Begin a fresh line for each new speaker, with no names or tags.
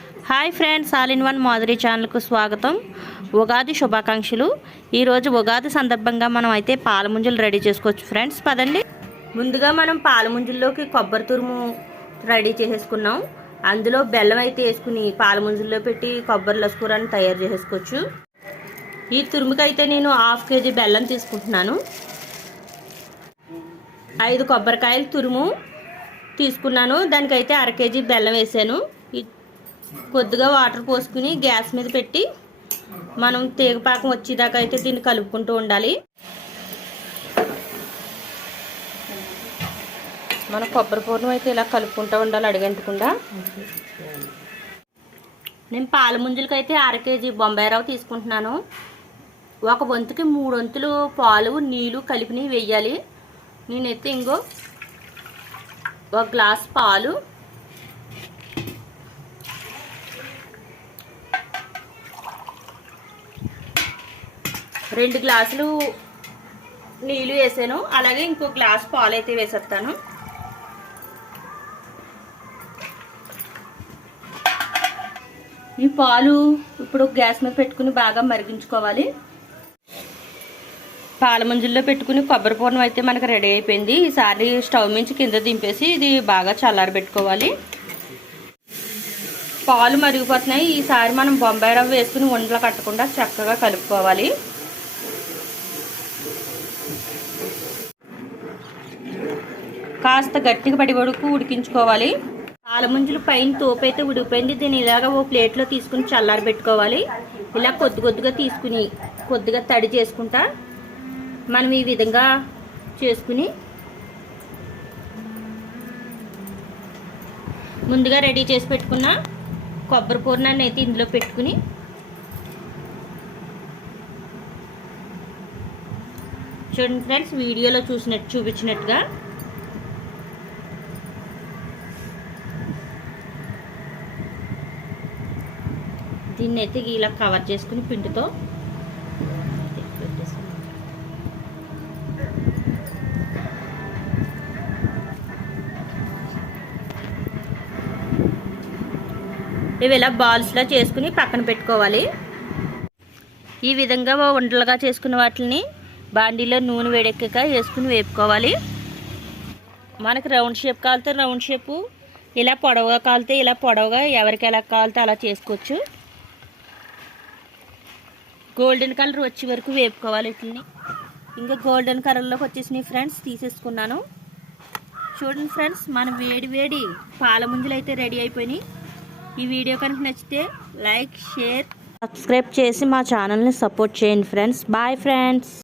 Hi friends all in one Madhuri ఛానల్కు స్వాగతం. ఉగాది శుభాకాంక్షలు. ఈరోజు ఉగాది సందర్భంగా మనం అయితే పాలముంజులు రెడీ చేసుకోవచ్చు ఫ్రెండ్స్. పదండి. ముందుగా మనం పాలముంజల్లోకి కొబ్బరి తురుము రెడీ చేసేసుకున్నాం. అందులో బెల్లం అయితే వేసుకుని పాలముంజల్లో పెట్టి కొబ్బరి లస్కూరాన్ని తయారు చేసేసుకోవచ్చు. ఈ తురుముకైతే నేను హాఫ్ కేజీ బెల్లం తీసుకుంటున్నాను. ఐదు కొబ్బరికాయలు తురుము తీసుకున్నాను. దానికైతే అర కేజీ బెల్లం వేసాను. ఈ- కొద్దిగా వాటర్ పోసుకుని గ్యాస్ మీద పెట్టి మనం తీగపాకం వచ్చేదాకా అయితే దీన్ని కలుపుకుంటూ ఉండాలి. మన కొబ్బరి పూర్ణం అయితే ఇలా కలుపుకుంటూ ఉండాలి అడిగంటకుండా. నేను పాల అయితే అర కేజీ బొంబాయి రవ్వ తీసుకుంటున్నాను. ఒక వంతుకి మూడు వంతులు పాలు నీళ్ళు కలిపిని వేయాలి. నేనైతే ఇంకో ఒక గ్లాస్ పాలు రెండు గ్లాసులు నీళ్ళు వేసాను. అలాగే ఇంకో గ్లాస్ పాలు అయితే వేసేస్తాను. ఈ పాలు ఇప్పుడు గ్యాస్ మీద పెట్టుకుని బాగా మరిగించుకోవాలి. పాల ముంజుల్లో పెట్టుకుని కొబ్బరి పూర్ణం అయితే మనకు రెడీ అయిపోయింది. ఈసారి స్టవ్ మించి కింద దింపేసి ఇది బాగా చల్లారబెట్టుకోవాలి పాలు మరిగిపోతున్నాయి. ఈసారి మనం బొంబాయి రవ్వ వేసుకుని ఉండలు కట్టకుండా చక్కగా కలుపుకోవాలి. కాస్త గట్టిగా పడి వరకు ఉడికించుకోవాలి. పాల ముంజులు పైన తోపైతే ఉడికిపోయింది. దీన్ని ఇలాగ ఓ ప్లేట్లో తీసుకుని చల్లారబెట్టుకోవాలి ఇలా కొద్ది కొద్దిగా తీసుకుని కొద్దిగా తడి చేసుకుంటా మనం ఈ విధంగా చేసుకుని ముందుగా రెడీ చేసి పెట్టుకున్న కొబ్బరి పూర్ణాన్ని అయితే ఇందులో పెట్టుకుని చూడండి ఫ్రెండ్స్ వీడియోలో చూసినట్టు చూపించినట్టుగా దీన్ని అయితే ఇలా కవర్ చేసుకుని పిండితో ఇవి ఇలా బాల్స్లా చేసుకుని పక్కన పెట్టుకోవాలి. ఈ విధంగా ఉండలుగా చేసుకున్న వాటిని బాండీలో నూనె వేడెక్కక వేసుకుని వేపుకోవాలి. మనకి రౌండ్ షేప్ కాలితే రౌండ్ షేపు ఇలా పొడవుగా కాలితే ఇలా పొడవుగా ఎవరికి ఎలా కాలితే అలా చేసుకోవచ్చు. గోల్డెన్ కలర్ వచ్చే వరకు వేపుకోవాలి వీటిని. ఇంకా గోల్డెన్ కలర్లోకి వచ్చేసినాయి ఫ్రెండ్స్ తీసేసుకున్నాను. చూడండి ఫ్రెండ్స్ మన వేడి వేడి పాల ముంజలు అయితే రెడీ అయిపోయినాయి. ఈ వీడియో కనుక నచ్చితే లైక్ షేర్ సబ్స్క్రైబ్ చేసి మా ఛానల్ని సపోర్ట్ చేయండి ఫ్రెండ్స్. Bye friends.